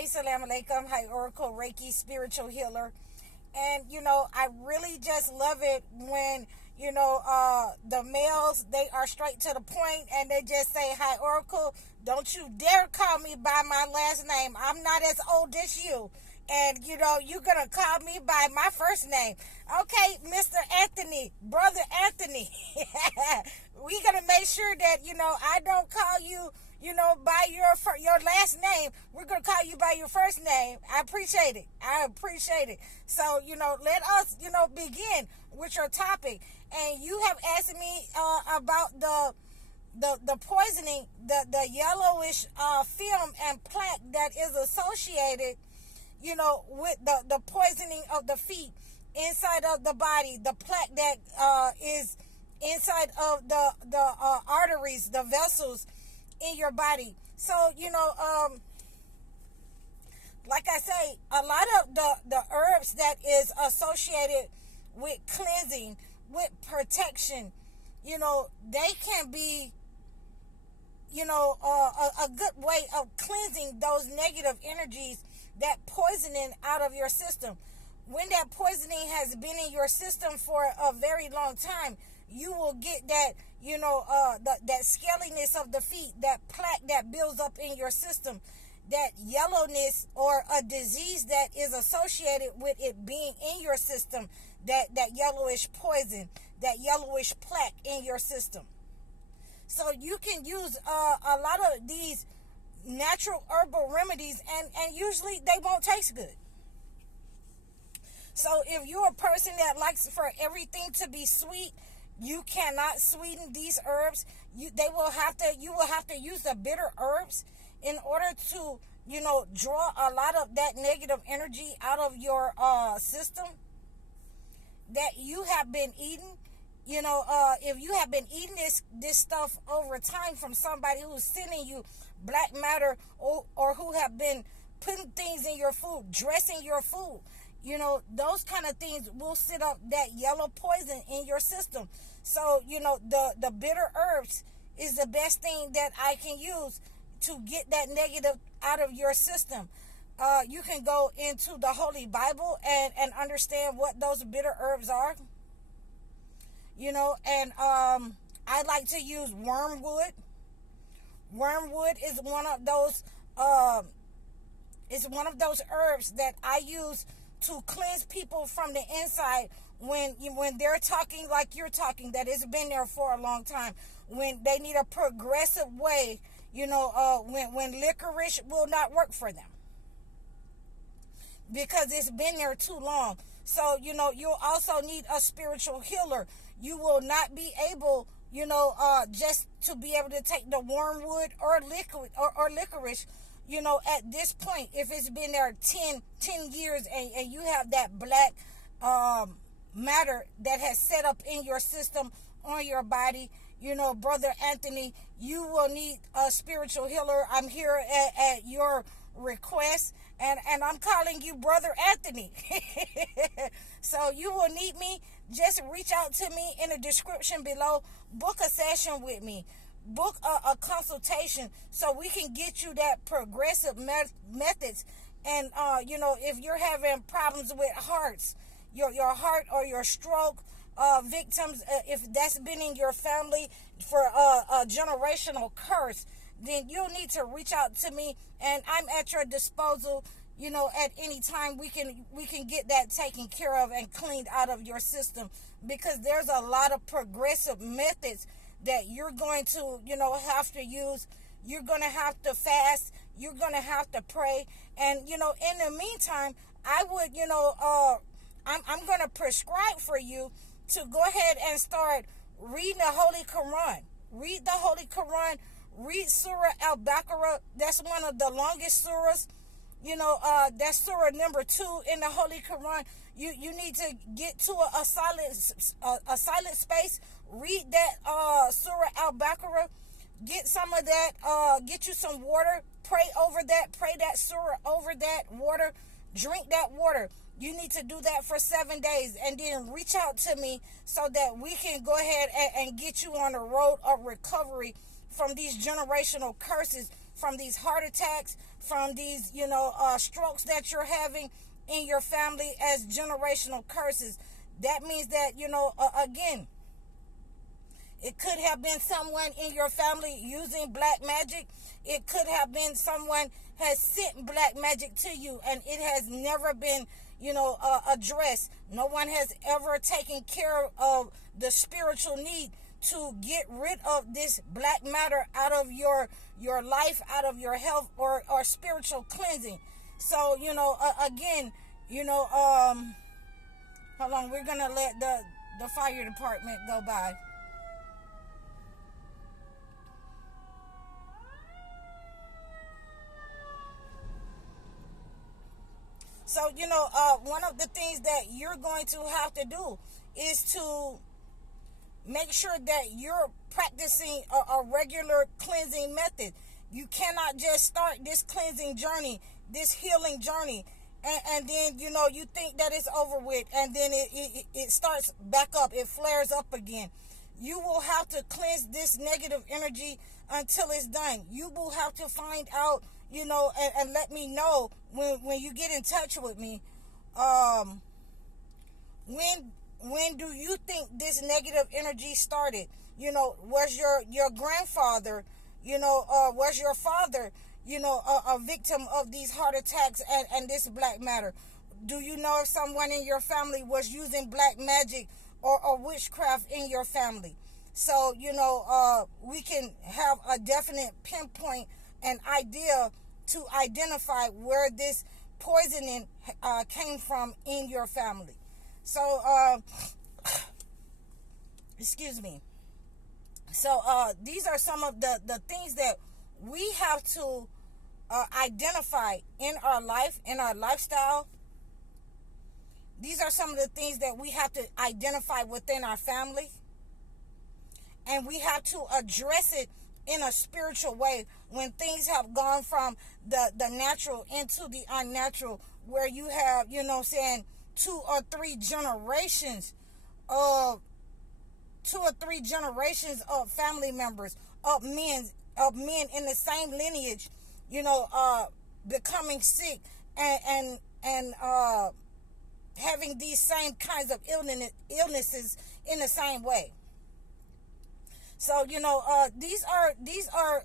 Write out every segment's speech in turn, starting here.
Hi, salam alaikum. Hi, Oracle Reiki spiritual healer. And I really just love it when the males, they are straight to the point and they just say, "Hi, Oracle, don't you dare call me by my last name. I'm not as old as you, and you're gonna call me by my first name." Okay, Mr. Anthony, brother Anthony. We gonna make sure that I don't call you by your last name. We're gonna call you by your first name. I appreciate it. So let us begin with your topic. And you have asked me about the poisoning, the yellowish film and plaque that is associated with the poisoning of the feet inside of the body, the plaque that is inside of the arteries, the vessels in your body. So like I say, a lot of the herbs that is associated with cleansing, with protection, they can be a good way of cleansing those negative energies, that poisoning out of your system. When that poisoning has been in your system for a very long time, you will get that that scaliness of the feet, that plaque that builds up in your system, that yellowness or a disease that is associated with it being in your system, that yellowish poison, that yellowish plaque in your system. So you can use a lot of these natural herbal remedies, and usually they won't taste good. So if you're a person that likes for everything to be sweet, you cannot sweeten these herbs. You will have to use the bitter herbs in order to draw a lot of that negative energy out of your system that you have been eating. If you have been eating this stuff over time from somebody who's sending you black matter, or who have been putting things in your food, dressing your food, those kind of things will sit up that yellow poison in your system. So the bitter herbs is the best thing that I can use to get that negative out of your system. You can go into the Holy Bible and understand what those bitter herbs are. And I like to use wormwood. Wormwood is one of those herbs that I use to cleanse people from the inside when they're talking like you're talking, that it's been there for a long time, when they need a progressive way, when licorice will not work for them because it's been there too long. So you'll also need a spiritual healer. You will not be able just to be able to take the wormwood or liquid or licorice at this point, if it's been there 10 years and you have that black matter that has set up in your system, on your body, Brother Anthony, you will need a spiritual healer. I'm here at your request, and I'm calling you Brother Anthony. So you will need me. Just reach out to me in the description below. Book a session with me. Book a consultation so we can get you that progressive methods. And if you're having problems with hearts, your heart or your stroke victims, if that's been in your family for a generational curse, then you'll need to reach out to me, and I'm at your disposal. At any time we can get that taken care of and cleaned out of your system, because there's a lot of progressive methods that you're going to have to use. You're going to have to fast. You're going to have to pray. And in the meantime, I would I'm going to prescribe for you to go ahead and start reading the Holy Quran. Read the Holy Quran. Read Surah Al-Baqarah. That's one of the longest surahs. That's surah number 2 in the Holy Quran. You need to get to a silent space. Read that Surah Al-Baqarah. Get some of that. Get you some water. Pray over that. Pray that surah over that water. Drink that water. You need to do that for 7 days, and then reach out to me so that we can go ahead and get you on the road of recovery from these generational curses, from these heart attacks, from these, strokes that you're having in your family as generational curses. That means that, again, it could have been someone in your family using black magic. It could have been someone has sent black magic to you, and it has never been, addressed. No one has ever taken care of the spiritual need to get rid of this black matter out of your life, out of your health, or spiritual cleansing. So, again, hold on, we're gonna let the fire department go by. So, one of the things that you're going to have to do is to make sure that you're practicing a regular cleansing method. You cannot just start this cleansing journey, this healing journey, and then, you think that it's over with, and then it starts back up. It flares up again. You will have to cleanse this negative energy until it's done. You will have to find out, and let me know when you get in touch with me. When do you think this negative energy started? Was your grandfather, was your father, a victim of these heart attacks and this black matter? Do you know if someone in your family was using black magic or witchcraft in your family? So, we can have a definite pinpoint and idea to identify where this poisoning came from in your family. So, excuse me. So, these are some of the things that we have to identify in our life, in our lifestyle. These are some of the things that we have to identify within our family. And we have to address it in a spiritual way when things have gone from the natural into the unnatural, where you have, 2 or 3 generations of family members, of men in the same lineage, becoming sick and having these same kinds of illnesses in the same way. So, these are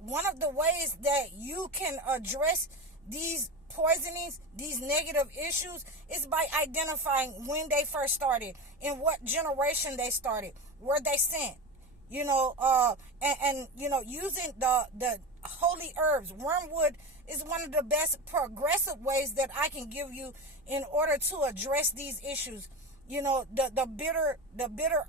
one of the ways that you can address these poisonings, these negative issues, is by identifying when they first started, in what generation they started, where they sent, and using the holy herbs. Wormwood is one of the best progressive ways that I can give you in order to address these issues. The bitter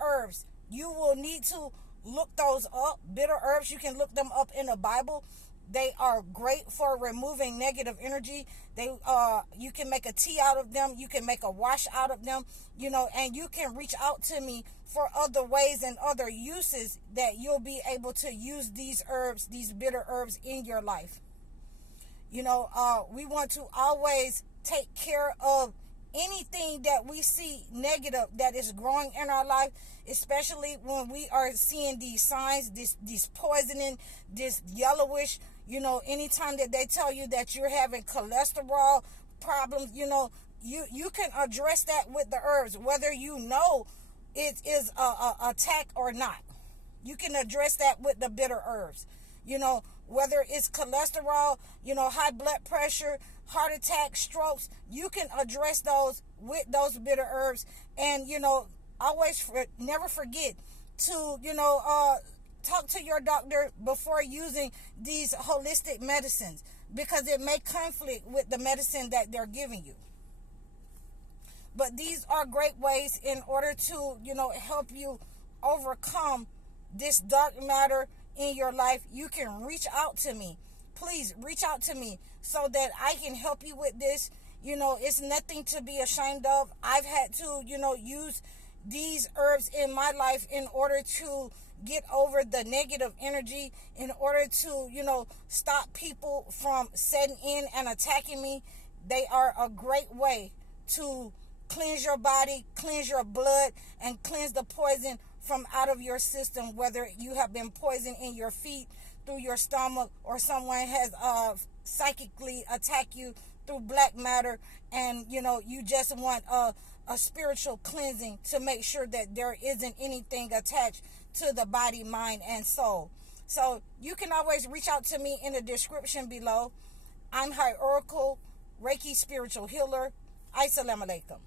herbs, you will need to look those up. Bitter herbs, you can look them up in the Bible. They are great for removing negative energy. You can make a tea out of them. You can make a wash out of them, and you can reach out to me for other ways and other uses that you'll be able to use these herbs, these bitter herbs, in your life. We want to always take care of anything that we see negative that is growing in our life, especially when we are seeing these signs, these poisoning, this yellowish, anytime that they tell you that you're having cholesterol problems, you can address that with the herbs, whether it is a attack or not. You can address that with the bitter herbs. Whether it's cholesterol, high blood pressure, heart attack, strokes, you can address those with those bitter herbs. And, never forget to, talk to your doctor before using these holistic medicines, because it may conflict with the medicine that they're giving you. But these are great ways in order to, help you overcome this dark matter in your life. You can reach out to me. Please reach out to me so that I can help you with this. It's nothing to be ashamed of. I've had to, use these herbs in my life in order to get over the negative energy, in order to, stop people from setting in and attacking me. They are a great way to cleanse your body, cleanse your blood, and cleanse the poison from out of your system, whether you have been poisoned in your feet, through your stomach, or someone has psychically attacked you through black matter, and you just want a spiritual cleansing to make sure that there isn't anything attached to the body, mind, and soul. So you can always reach out to me in the description below. I'm High Oracle, Reiki spiritual healer. Assalamu alaikum.